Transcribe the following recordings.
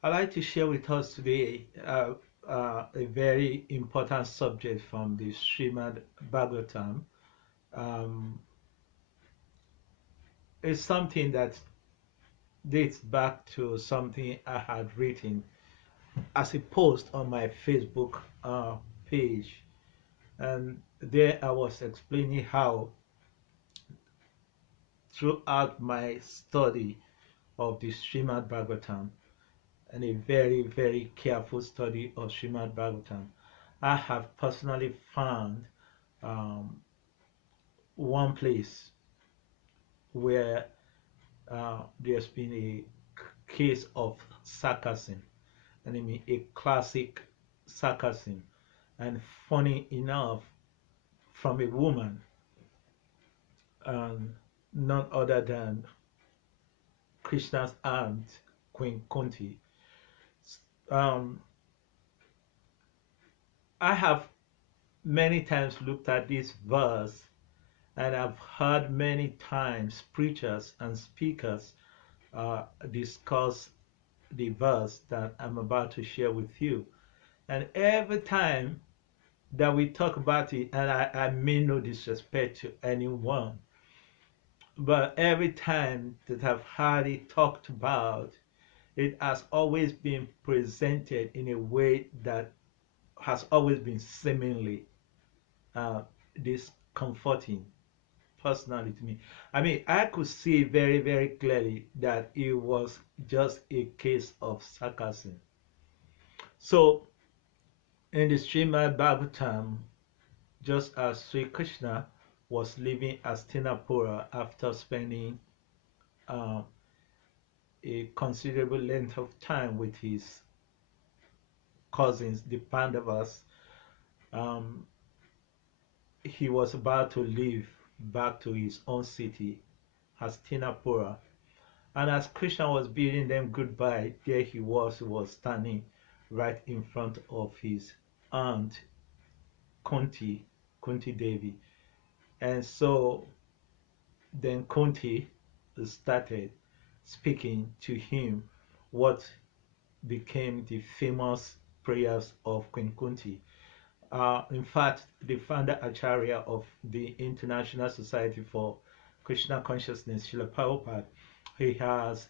I'd like to share with us today a very important subject from the Srimad Bhagavatam. Um, it's something that dates back to something I had written as a post on my Facebook page. And there I was explaining how, throughout my study of the Srimad Bhagavatam, and a very, very careful study of Srimad Bhagavatam, I have personally found um, one place where there's been a case of sarcasm, and I mean a classic sarcasm, and funny enough, from a woman, um, none other than Krishna's aunt, Queen Kunti. Um, I have many times looked at this verse, and I've heard many times preachers and speakers discuss the verse that I'm about to share with you. And every time that we talk about it, and I mean no disrespect to anyone, but every time that I've heard it talked about, it has always been presented in a way that has always been seemingly uh, discomforting personally to me. I mean, I could see very, very clearly that it was just a case of sarcasm. So, in the Srimad Bhagavatam, just as Sri Krishna was leaving Hastinapura after spending uh, a considerable length of time with his cousins, the Pandavas, um, he was about to leave back to his own city, Hastinapura. And as Krishna was bidding them goodbye, there he was standing right in front of his aunt, Kunti, Kunti Devi. And so then Kunti started speaking to him what became the famous prayers of Queen Kunti. In fact, the founder Acharya of the International Society for Krishna Consciousness, Srila Prabhupada, he has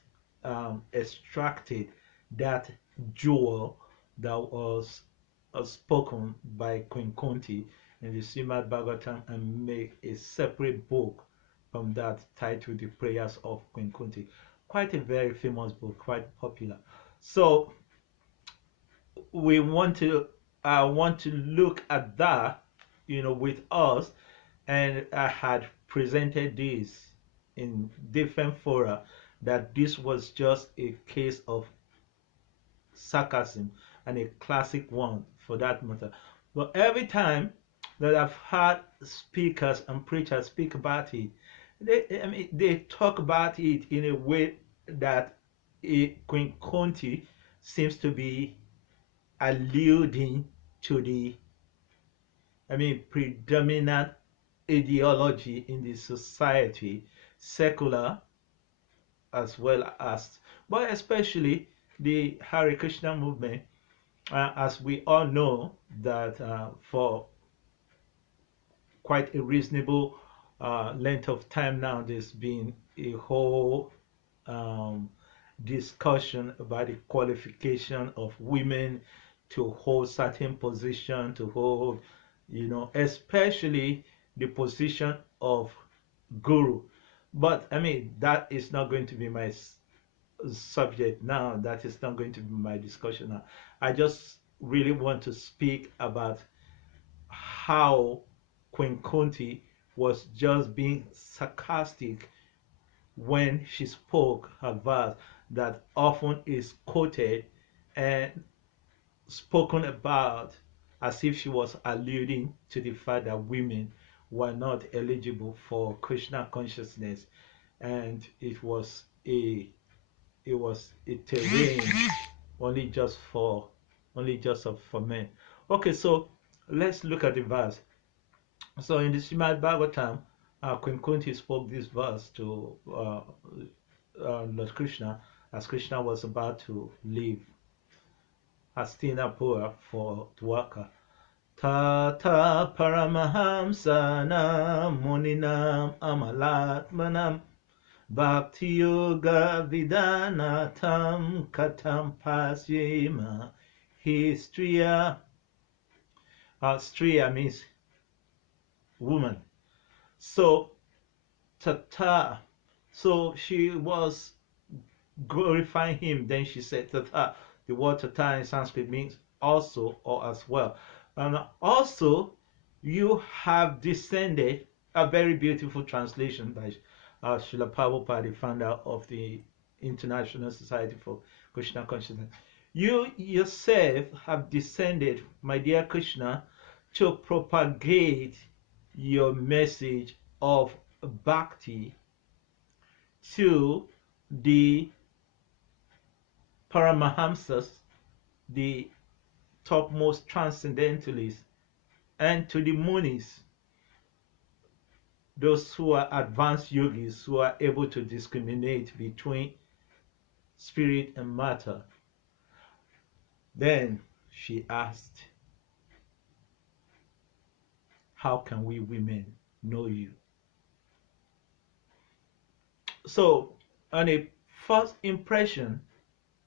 extracted that jewel that was spoken by Queen Kunti in the Srimad Bhagavatam and make a separate book from that titled The Prayers of Queen Kunti. Quite a very famous book, quite popular. So we want to want to look at that, with us, and I had presented this in different fora that this was just a case of sarcasm, and a classic one for that matter. But every time that I've heard speakers and preachers speak about it, they talk about it in a way that Queen Kunti seems to be alluding to the predominant ideology in the society, secular as well as, but especially the Hare Krishna movement, as we all know that for quite a reasonable length of time now, there's been a whole discussion about the qualification of women to hold certain position, to hold, especially the position of guru. But that is not going to be my subject now. That is not going to be my discussion now. I just really want to speak about how Queen Kunti was just being sarcastic when she spoke her verse that often is quoted and spoken about as if she was alluding to the fact that women were not eligible for Krishna consciousness, and it was a terrain only just for men. Okay, so let's look at the verse. So in the Srimad Bhagavatam, Queen Kunti spoke this verse to Lord Krishna as Krishna was about to leave Hastinapura for Dwaka. Tata Paramahamsanam Muninam Amalatmanam Bhakti Yoga Vidanatam Katam Pasyema Histriya. Striya means woman. So Tata, so she was glorifying him. Then she said Tata. The word Tata in Sanskrit means also or as well. And also, you have descended, a very beautiful translation by Srila Prabhupada, the founder of the International Society for Krishna Consciousness. You yourself have descended, my dear Krishna, to propagate your message of Bhakti to the Paramahamsas, the topmost transcendentalists, and to the Munis, those who are advanced yogis who are able to discriminate between spirit and matter. Then she asked, how can we women know you? So, on a first impression,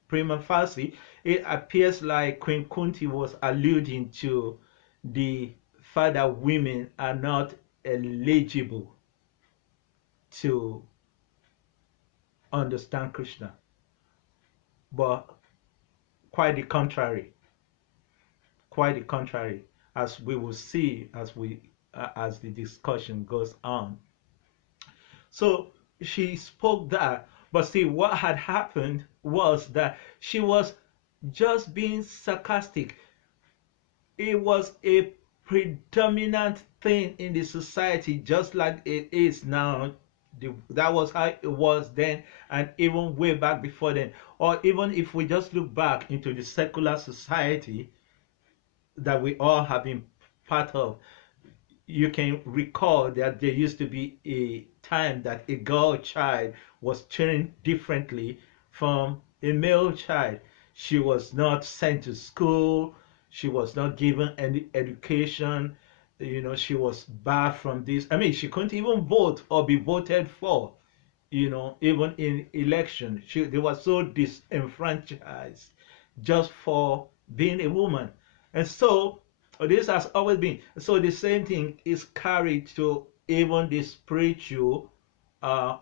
prima facie, it appears like Queen Kunti was alluding to the fact that women are not eligible to understand Krishna. But quite the contrary. Quite the contrary, as we will see as the discussion goes on. So she spoke that, but see, what had happened was that she was just being sarcastic. It was a predominant thing in the society, just like it is now. That was how it was then, and even way back before then. Or even if we just look back into the secular society that we all have been part of, you can recall that there used to be a time that a girl child was trained differently from a male child. She was not sent to school. She was not given any education. You know, she was barred from this. I mean, she couldn't even vote or be voted for, you know, even in election. They were so disenfranchised just for being a woman. And so this has always been. So the same thing is carried to even the spiritual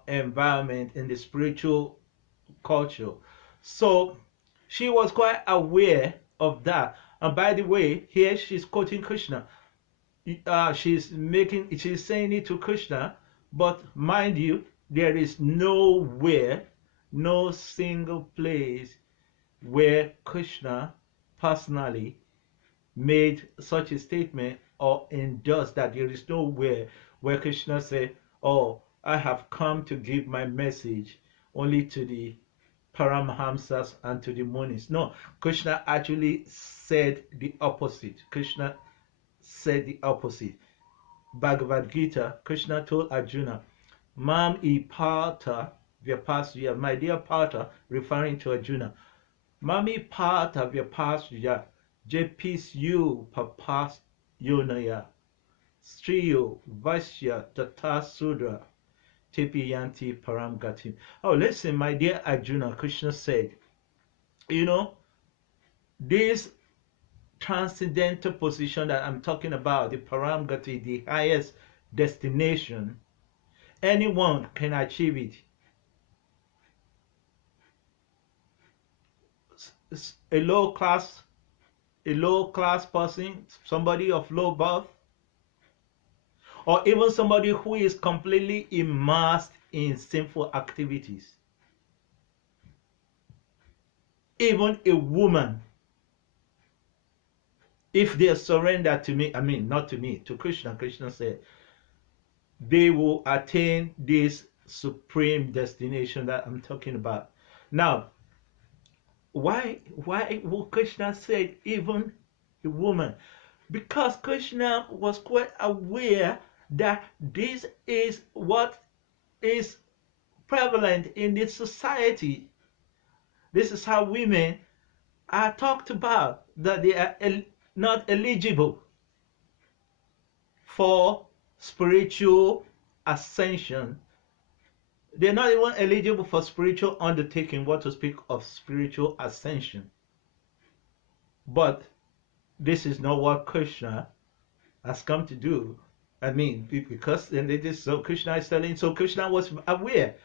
environment and the spiritual culture. So she was quite aware of that. And by the way, here she's quoting Krishna. She's saying it to Krishna, but mind you, there is nowhere, no single place where Krishna personally made such a statement or endorsed that. There is nowhere where Krishna said, oh, I have come to give my message only to the Paramhamsas and to the Munis. No, Krishna actually said the opposite. Krishna said the opposite. Bhagavad Gita, Krishna told Arjuna, Mam I Partha Vyapasya, my dear Partha, referring to Arjuna, Mami Partha Vyapasya, Jepis you Papas Yonaya, Striyo Vasya Tata Sudra, Tepiyanti Paramgatim. Oh, listen, my dear Arjuna, Krishna said, you know, this transcendental position that I'm talking about, the Paramgati, the highest destination, anyone can achieve it. A low class person, somebody of low birth, or even somebody who is completely immersed in sinful activities. Even a woman, if they surrender to me, I mean, not to me, to Krishna, Krishna said, they will attain this supreme destination that I'm talking about. Now, why would Krishna say even a woman? Because Krishna was quite aware that this is what is prevalent in this society. This is how women are talked about. that they are not eligible for spiritual ascension. They're not even eligible for spiritual undertaking, what to speak of spiritual ascension. But this is not what Krishna has come to do. I mean, because and it is so Krishna is telling, so Krishna was aware.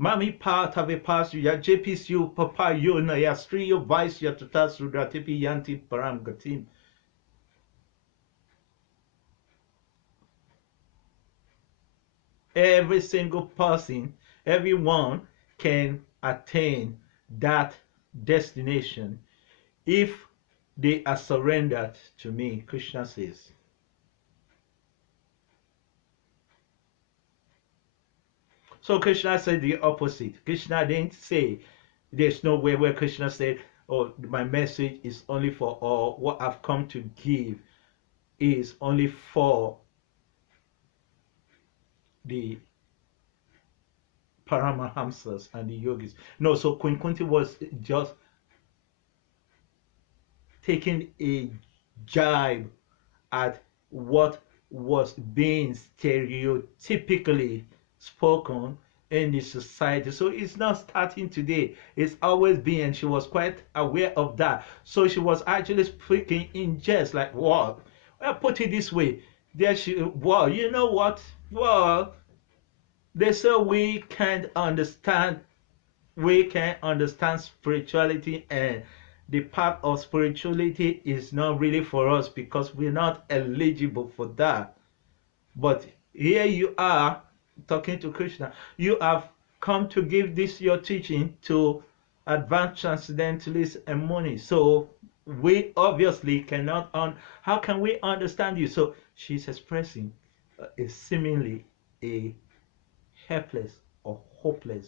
Mami part of a past ya JPs you papa you na ya stri you vice ya tata sudratipi yanti param gatim. Every single person, everyone can attain that destination if they are surrendered to me, Krishna says. So Krishna said the opposite. Krishna didn't say, there's no way where Krishna said, oh, my message is only for all. What I've come to give is only for the Paramahamsas and the yogis. No, so Queen Kunti was just taking a jibe at what was being stereotypically spoken in the society. So it's not starting today, it's always been, and she was quite aware of that. So she was actually speaking in jest, like, what? Well, put it this way, there she, well, you know what? Well, they say we can't understand spirituality, and the path of spirituality is not really for us because we're not eligible for that. But here you are talking to Krishna. You have come to give this your teaching to advanced transcendentalists and Munis. So we obviously cannot how can we understand you? So she's expressing a seemingly a helpless or hopeless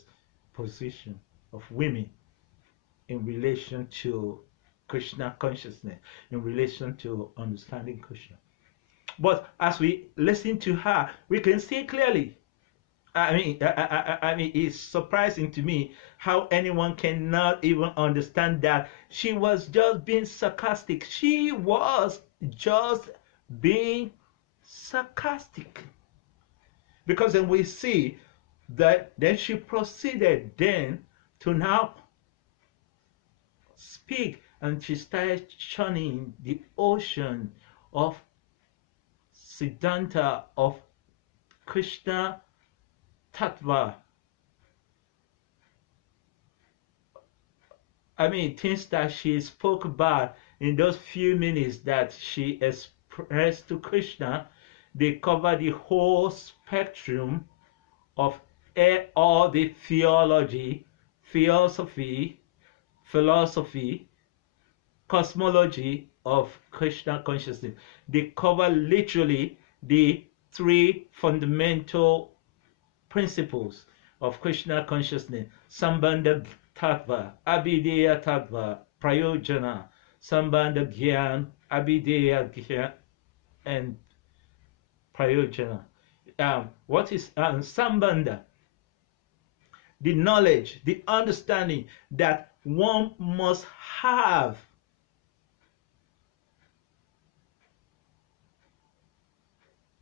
position of women in relation to Krishna consciousness, in relation to understanding Krishna. But as we listen to her, we can see clearly. I mean, it's surprising to me how anyone cannot even understand that she was just being sarcastic. She was just being sarcastic. Because then we see that then she proceeded then to now speak, and she started churning the ocean of Siddhanta, of Krishna Tattva. I mean, things that she spoke about in those few minutes that she expressed to Krishna, they cover the whole spectrum of all the theology, philosophy, cosmology of Krishna consciousness. They cover literally the three fundamental principles of Krishna consciousness: Sambandha Tattva, Abhideya Tattva, Prayojana, Sambandha Gyan, Abhideya Gyan, and Prayojana. What is Sambandha? The knowledge, the understanding that one must have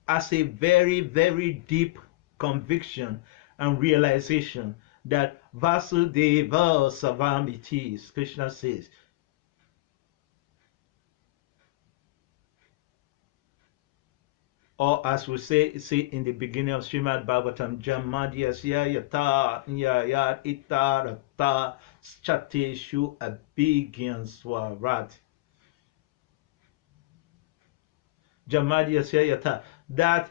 as a very, very deep conviction and realization that Vasudeva Savamiti, Krishna says, or as we see in the beginning of Srimad Bhagavatam, Jamadhyasya yata yayat itarata chateshu abhigyan swarat. Jamadhyasya yata, that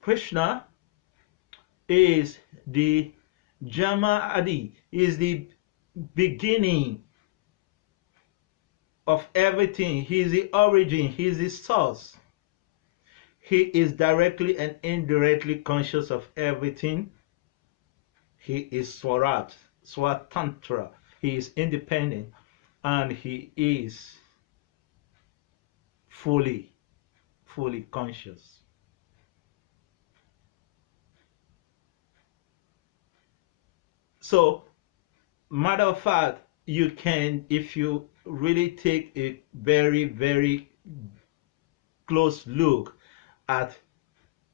Krishna is the Jama Adi, is the beginning of everything. He is the origin, he is the source. He is directly and indirectly conscious of everything. He is Swarat, Swatantra. He is independent, and he is fully conscious. So, matter of fact, you can, if you really take a very, very close look at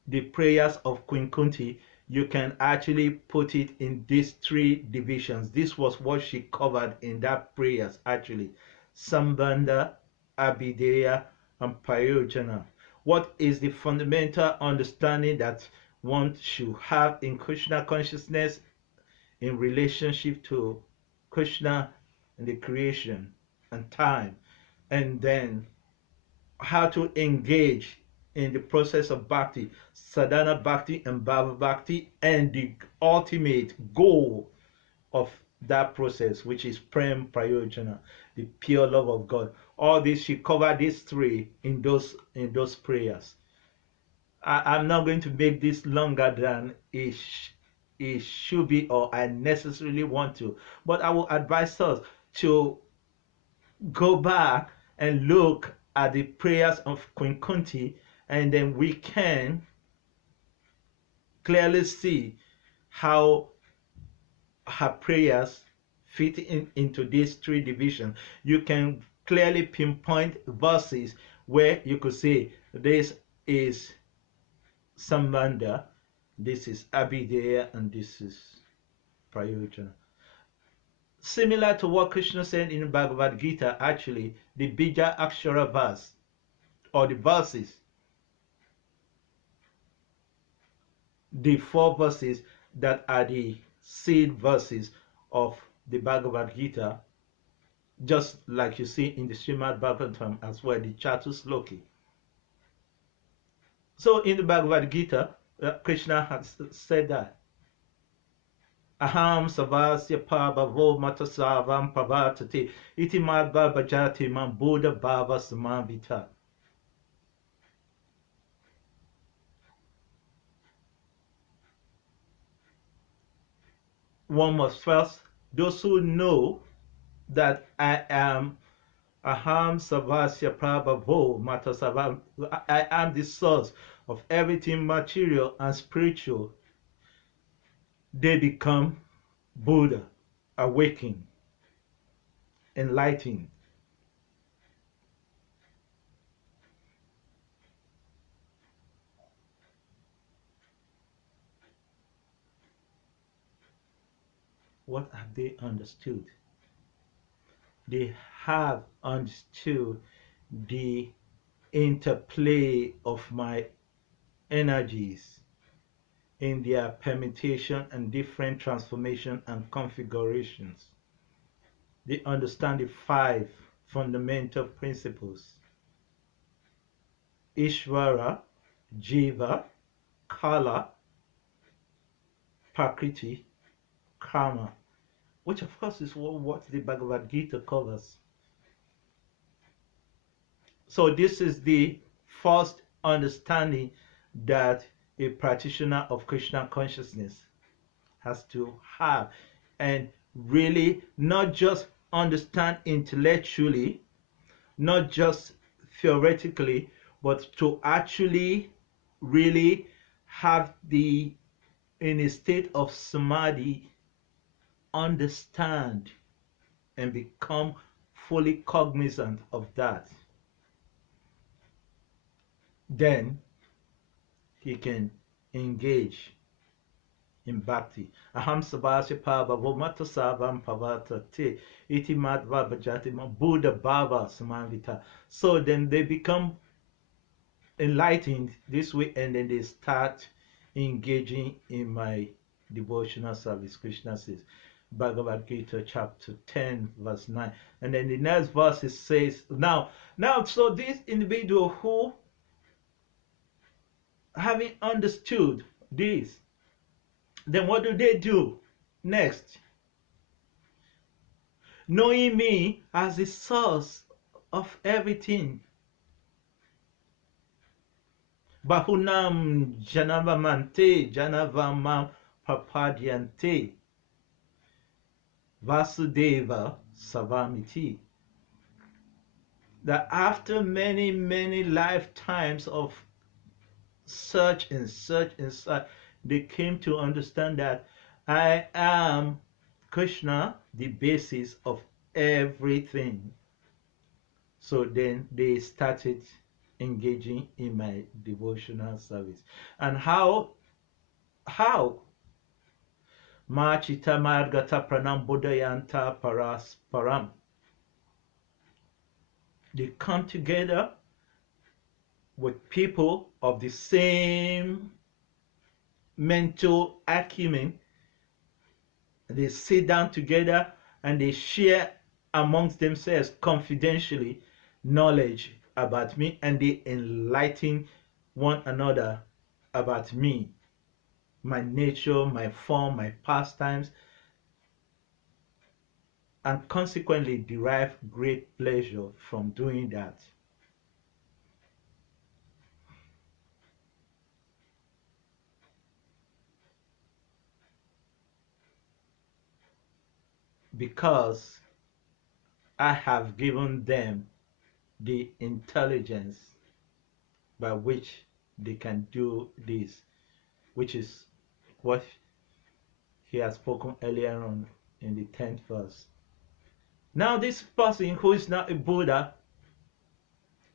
the prayers of Queen Kunti, you can actually put it in these three divisions. This was what she covered in that prayers actually. Sambandha, Abhideya, and Prayojana. What is the fundamental understanding that one should have in Krishna consciousness in relationship to Krishna and the creation and time, and then how to engage in the process of bhakti, sadhana bhakti and bhava bhakti, and the ultimate goal of that process, which is prem prayojana, the pure love of God. All this, she covered these three in those prayers. I'm not going to make this longer than it should be, or I necessarily want to, but I will advise us to go back and look at the prayers of Queen Kunti, and then we can clearly see how her prayers fit into these three divisions. You can clearly pinpoint verses where you could say this is Sambandha, this is Abhideya, and this is Prayojana. Similar to what Krishna said in Bhagavad Gita, actually, the Bija Akshara verse, or the verses, the 4 verses that are the seed verses of the Bhagavad Gita, just like you see in the Srimad Bhagavatam as well, the Chatusloki. So in the Bhagavad Gita, Krishna has said that Aham savasya pabhavo matasavam pravartate iti madva bhajati man buddha bhava samavita. One must first, those who know that I am Aham savasya prabhavo matasavam, I am the source of everything material and spiritual, they become Buddha, awakened, enlightened. What have they understood? They have understood the interplay of my energies in their permutation and different transformation and configurations. They understand the 5 fundamental principles: Ishvara, Jiva, Kala, Prakriti, Karma, which of course is what the Bhagavad Gita covers. So this is the first understanding that a practitioner of Krishna consciousness has to have, and really not just understand intellectually, not just theoretically, but to actually really have in a state of samadhi, understand and become fully cognizant of that. Then he can engage in bhakti. Aham sabhasya pabhavo matasavam pavatate iti madva bhajati buddha bhava samavita. So then they become enlightened this way, and then they start engaging in my devotional service. Krishna says, Bhagavad Gita chapter 10 verse 9. And then the next verse it says, now so this individual who, having understood this, then what do they do next? Knowing me as the source of everything. Bahunam janavamante janavamam prapadyante Vasudeva Savamiti. That after many, many lifetimes of search and search and search, they came to understand that I am Krishna, the basis of everything. So then they started engaging in my devotional service. And how Machita Margata Pranam Buddhayanta Param. They come together with people of the same mental acumen. They sit down together and they share amongst themselves confidentially knowledge about me, and they enlighten one another about me, my nature, my form, my pastimes, and consequently derive great pleasure from doing that. Because I have given them the intelligence by which they can do this, which is what he has spoken earlier on in the 10th verse. Now this person who is not a Buddha,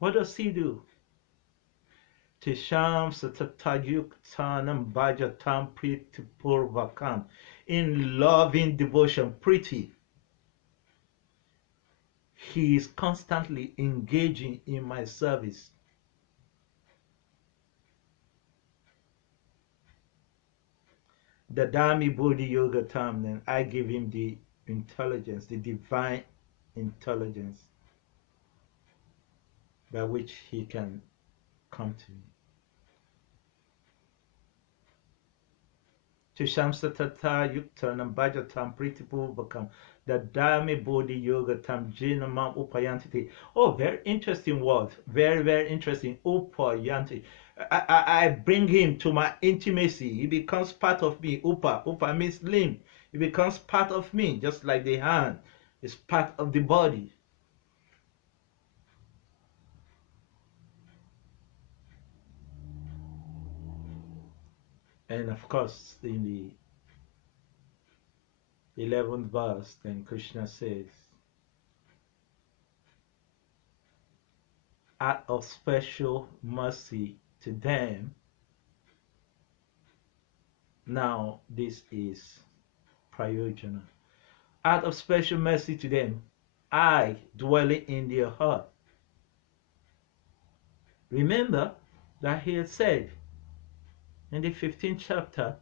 what does he do? Tisham satatayuktanam bhajatam pritipurvakam. In loving devotion, pretty, he is constantly engaging in my service. The Dami Bodhi Yoga Tam, then I give him the intelligence, the divine intelligence by which he can come to me. Tishamsatata Yuktanam Bhajatam Pritipurvakam, the Dami Bodhi Yoga Tam Jinamam Upayantiti. Oh, very interesting word. Very, very interesting. Upayanti. I bring him to my intimacy. He becomes part of me. Upa means limb. He becomes part of me, just like the hand is part of the body. And of course, in the 11th verse, then Krishna says, out of special mercy to them. Now this is prayojana. Out of special mercy to them, I dwelling in their heart. Remember that he had said in the 15th chapter,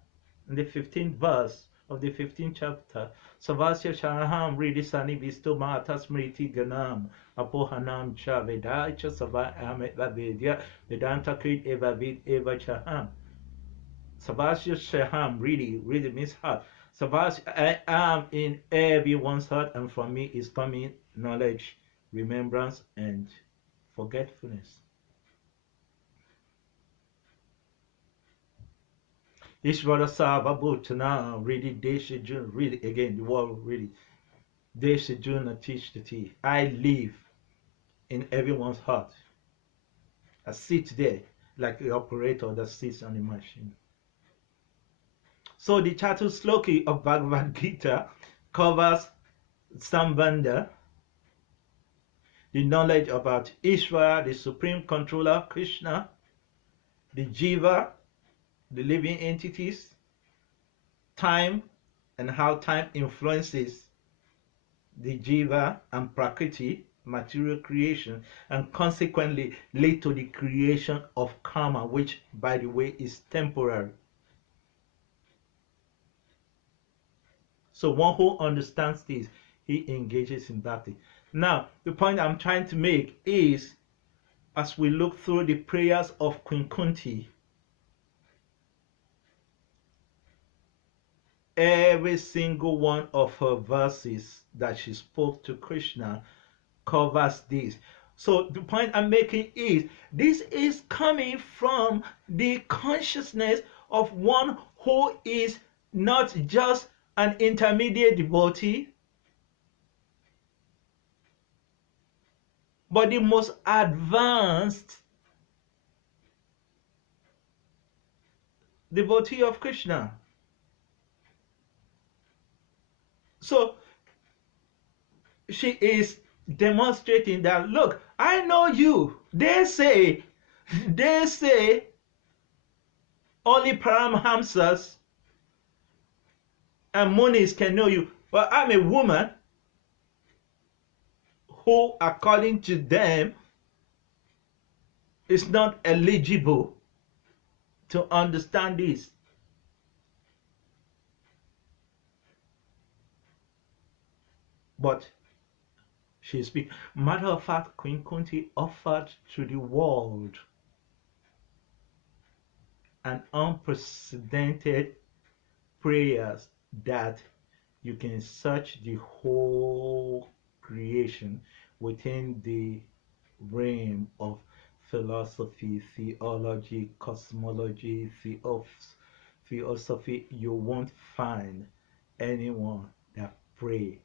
in the 15th verse of the 15th chapter, Savasya Shanaham Ridisani Vistoma Tasmriti Ganam Apohanam Cha Vedacha Sava Amet Vavedya Vedanta Krit Eva Vid Eva Chaham. Savasya Shaham really means heart. Savasya, I am in everyone's heart, and from me is coming knowledge, remembrance, and forgetfulness. Ishvara Sava Bhutana, read it, Deshajuna, read it again, the word read it. Deshajuna teach the tea. I live in everyone's heart. I sit there like the operator that sits on the machine. So the Chatusloki of Bhagavad Gita covers Sambandha, the knowledge about Ishvara, the supreme controller, Krishna, the Jiva, the living entities, time, and how time influences the Jiva, and Prakriti, material creation, and consequently lead to the creation of karma, which, by the way, is temporary. So one who understands this, he engages in Bhakti. Now, the point I'm trying to make is, as we look through the prayers of Queen Kunti, every single one of her verses that she spoke to Krishna covers this. So the point I'm making is, this is coming from the consciousness of one who is not just an intermediate devotee, but the most advanced devotee of Krishna. So she is demonstrating that, look, I know you. They say only Paramhamsas and Munis can know you. But I'm a woman who, according to them, is not eligible to understand this. But she speaks. Matter of fact, Queen Kunti offered to the world an unprecedented prayers that you can search the whole creation within the realm of philosophy, theology, cosmology, theosophy. You won't find anyone that pray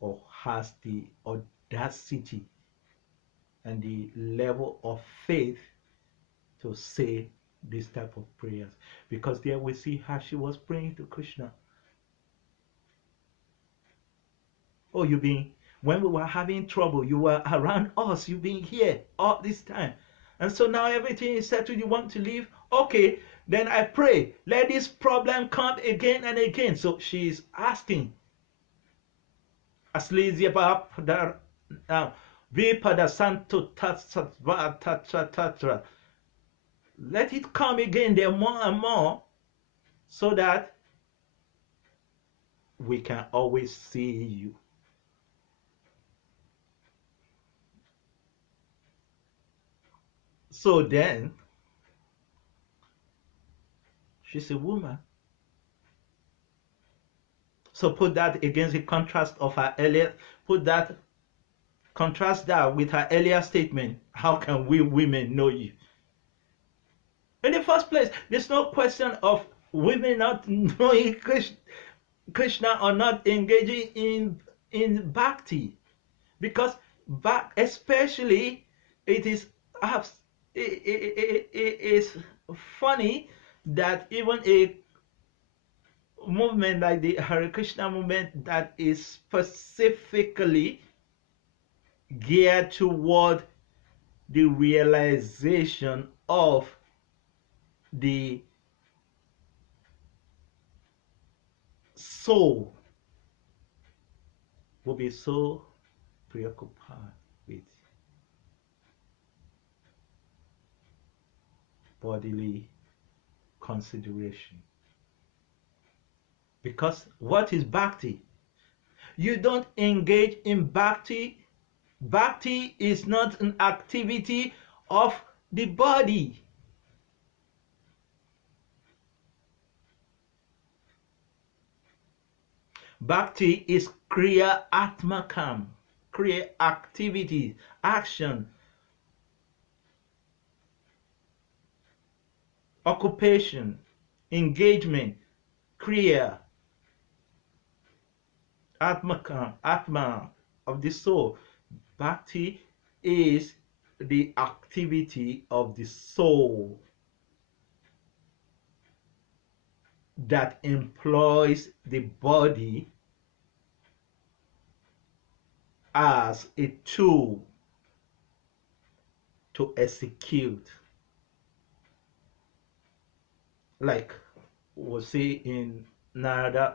or has the audacity and the level of faith to say this type of prayers, because there we see how she was praying to Krishna. Oh, when we were having trouble, you were around us, you've been here all this time, and so now everything is settled, you want to leave? Okay, then I pray, let this problem come again and again. So she is asking, Vipada Santo Tatra, let it come again there more and more, so that we can always see you. So then, she's a woman. So put that against the contrast of her earlier, contrast that with her earlier statement, how can we women know you? In the first place, there's no question of women not knowing Krishna or not engaging in bhakti, because especially it is funny that even a movement like the Hare Krishna movement that is specifically geared toward the realization of the soul will be so preoccupied with bodily consideration. Because what is bhakti? You don't engage in bhakti. Bhakti is not an activity of the body. Bhakti is kriya atmakam, kriya activity, action, occupation, engagement, kriya, atmakam, atma of the soul. Bhakti is the activity of the soul that employs the body as a tool to execute. Like we'll see in Narada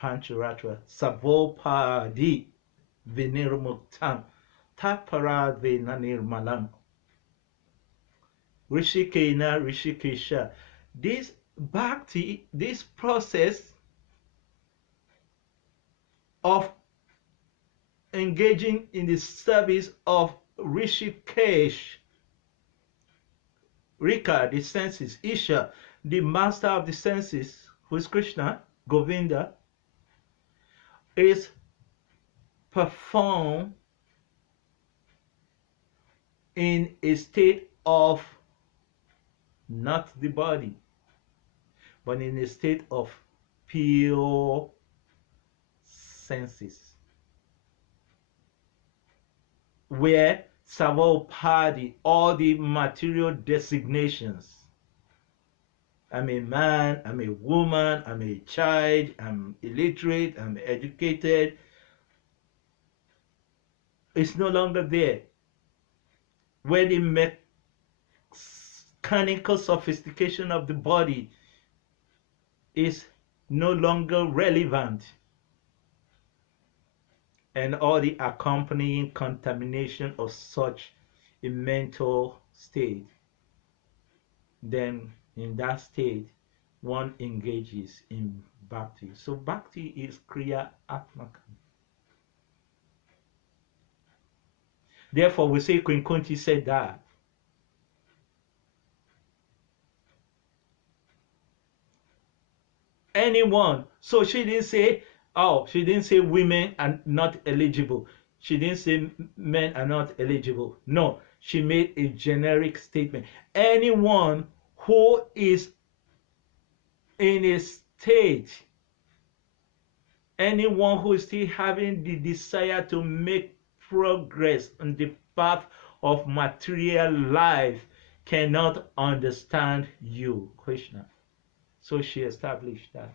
Pancharatra, Savopadi Vinirmuktam Taparade Nirmalam Rishikena Rishikesha. This bhakti, this process of engaging in the service of Rishikesh, Rika, the senses, Isha, the master of the senses, who is Krishna, Govinda, is performed in a state of not the body, but in a state of pure senses, where Savopadi, all the material designations I'm a man, I'm a woman, I'm a child, I'm illiterate, I'm educated. It's no longer there. Where the mechanical sophistication of the body is no longer relevant, and all the accompanying contamination of such a mental state, then in that state one engages in bhakti. So bhakti is kriya atmaka. Therefore we say Queen Kunti said that anyone, so she didn't say, oh, she didn't say women are not eligible, she didn't say men are not eligible. No, she made a generic statement. Anyone who is in a state, anyone who is still having the desire to make progress on the path of material life cannot understand you, Krishna. So she established that.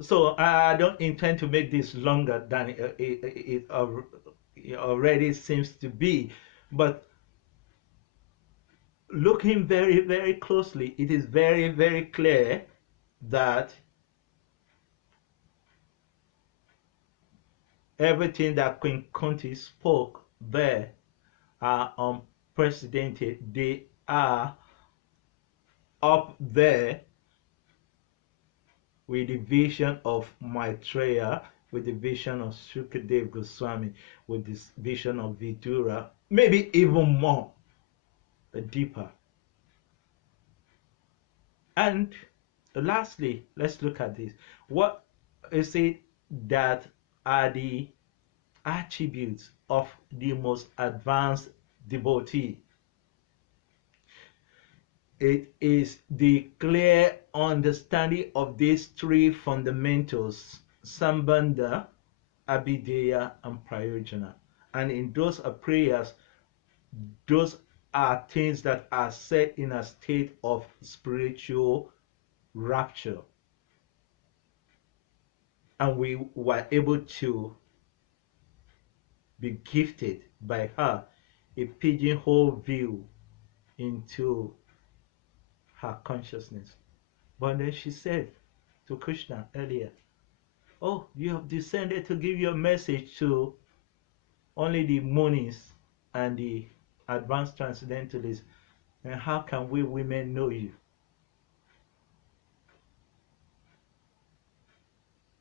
So I don't intend to make this longer than it already seems to be, but looking very, very closely, it is very, very clear that everything that Queen Kunti spoke there are unprecedented. They are up there with the vision of Maitreya, with the vision of Shukadev Goswami, with this vision of Vidura, maybe even more, deeper. And lastly, let's look at this. What is it that are the attributes of the most advanced devotee? It is the clear understanding of these three fundamentals: Sambandha, Abhideya, and Prayojana. And in those prayers, those are things that are set in a state of spiritual rapture. And we were able to be gifted by her a pigeonhole view into her consciousness. But then she said to Krishna earlier, oh, you have descended to give your message to only the Munis and the advanced transcendentalists, and how can we women know you?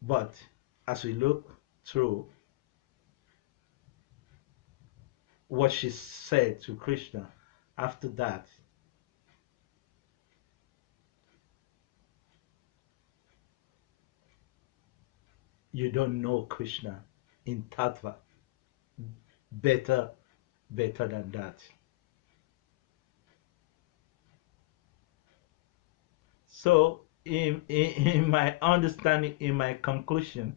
But as we look through what she said to Krishna after that, you don't know Krishna in Tattva better than that. So in my understanding, in my conclusion,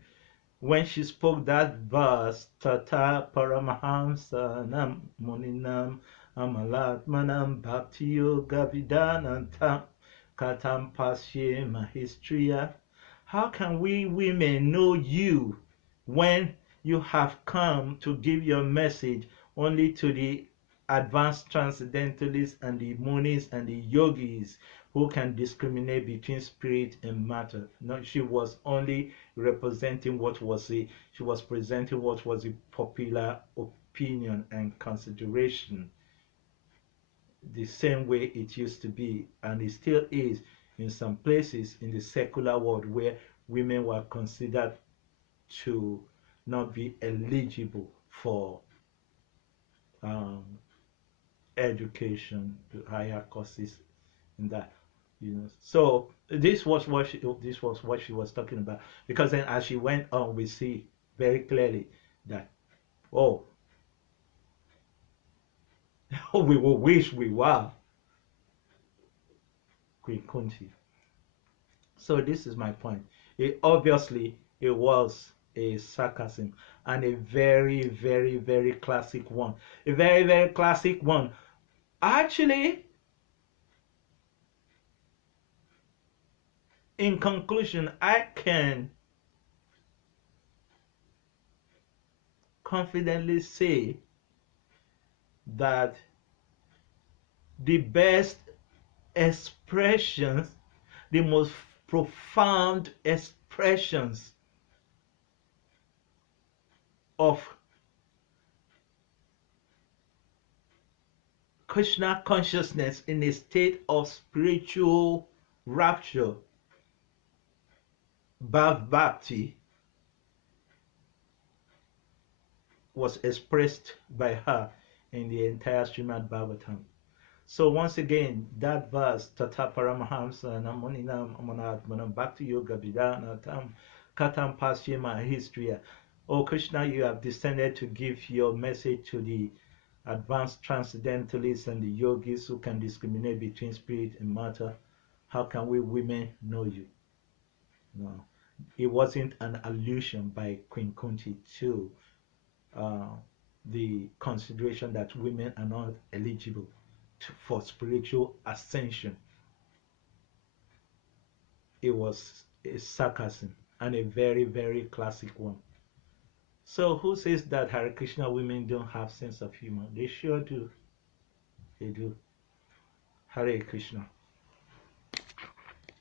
when she spoke that verse, Tata Paramahamsanam Muninam Amalatmanam Bhakti Yoga Vidanantam Katam Pasye Mahistriya, how can we women know you when you have come to give your message only to the advanced transcendentalists and the Munis and the yogis who can discriminate between spirit and matter? No, she was only representing what was she was presenting what was the popular opinion and consideration, the same way it used to be, and it still is in some places in the secular world where women were considered to not be eligible for education, higher courses in that, So this was what she was talking about. Because then as she went on, we see very clearly that, oh, we will wish we were Queen Kunti. So this is my point. Obviously it was a sarcasm, and a very, very, very classic one. A very, very classic one. Actually, in conclusion, I can confidently say that the best expressions, the most profound expressions of Krishna consciousness in a state of spiritual rapture, Bhakti, was expressed by her in the entire Srimad Bhagavatam. So once again, that verse, Tata Paramahamsa Namoninam Amanat Manam Bhakti Yoga Vidana Tam Katam Pasyema History. Oh Krishna, you have descended to give your message to the advanced transcendentalists and the yogis who can discriminate between spirit and matter. How can we women know you? No. It wasn't an allusion by Queen Kunti to the consideration that women are not eligible for spiritual ascension. It was a sarcasm, and a very, very classic one. So who says that Hare Krishna women don't have sense of humor? They sure do. They do. Hare Krishna.